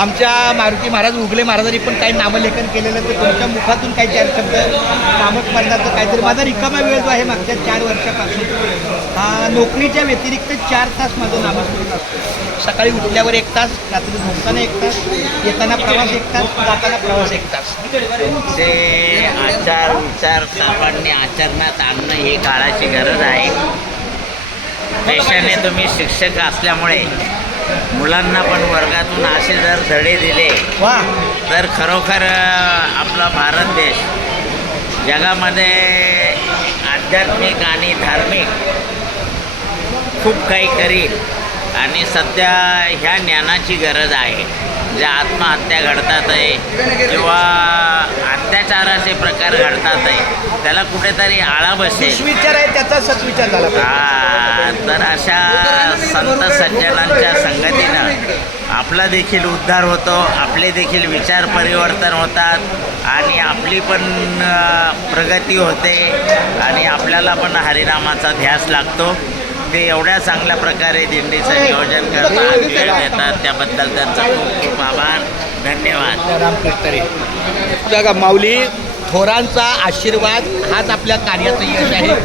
आमच्या मारुती महाराज उगले महाराजांनी पण काही नामलेखन केलेलं, तर तुमच्या मुखातून काही 4 शब्द नामस्मरणाचं काहीतरी. माझा रिकामा वेळ जो आहे मागच्या 4 वर्षापासून नोकरीच्या व्यतिरिक्त 4 तास माझं नामस्मरण असतं. सकाळी उठल्यावर 1 तास, रात्री झोपताना 1 तास, येताना प्रवास 1 तास, जाताना प्रवास 1 तास. ते आचार विचार सर्वांनी आचरणात आणणं ही काळाची गरज आहे. पेशाने तुम्ही शिक्षक असल्यामुळे मुलांना पण वर्गातून असे जर धडे दिले वा, तर खरोखर आपला भारत देश जगामध्ये आध्यात्मिक आणि धार्मिक खूप काही करील. आणि सध्या ह्या ज्ञानाची गरज आहे. ज्या आत्महत्या घडतात आहे किंवा अत्याचाराचे प्रकार घडतात आहे त्याला कुठेतरी आळा बसेल. दुष्विचार आहे त्याचा सत्विचार झाला पाहिजे. तर अशा संत सज्जनांच्या संगतीनं आपला देखील उद्धार होतो, आपले देखील विचार परिवर्तन होतात आणि आपली पण प्रगती होते आणि आपल्याला पण हरिनामाचा ध्यास लागतो. ते एवढ्या चांगल्या प्रकारे दिंडीचं नियोजन करतात, वेळ देतात, त्याबद्दल त्यांचा खूप खूप आभार, धन्यवाद. रामकृष्ण बघा माऊली, थोरांचा आशीर्वाद हाच आपल्या कार्याचं यश आहे.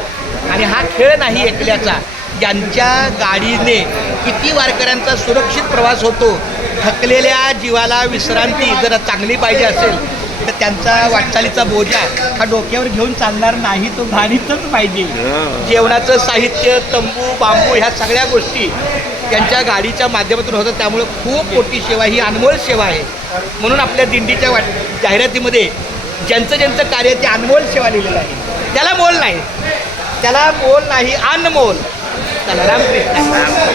आणि हा खेळ नाही एकल्याचा. ज्यांच्या गाडीने किती वारकऱ्यांचा सुरक्षित प्रवास होतो. थकलेल्या जीवाला विश्रांती जर चांगली पाहिजे असेल तर त्यांचा वाटचालीचा बोजा हा डोक्यावर घेऊन चालणार नाही, तो गाडीतच पाहिजे. जेवणाचं साहित्य, तंबू, बांबू ह्या सगळ्या गोष्टी त्यांच्या गाडीच्या माध्यमातून होतात. त्यामुळे खूप मोठी सेवा, ही अनमोल सेवा आहे. म्हणून आपल्या दिंडीच्या जाहिरातीमध्ये ज्यांचं ज्यांचं कार्य ते अनमोल सेवा लिहिलेलं आहे. त्याला मोल नाही, त्याला मोल नाही, अनमोल. चला, रामकृष्ण.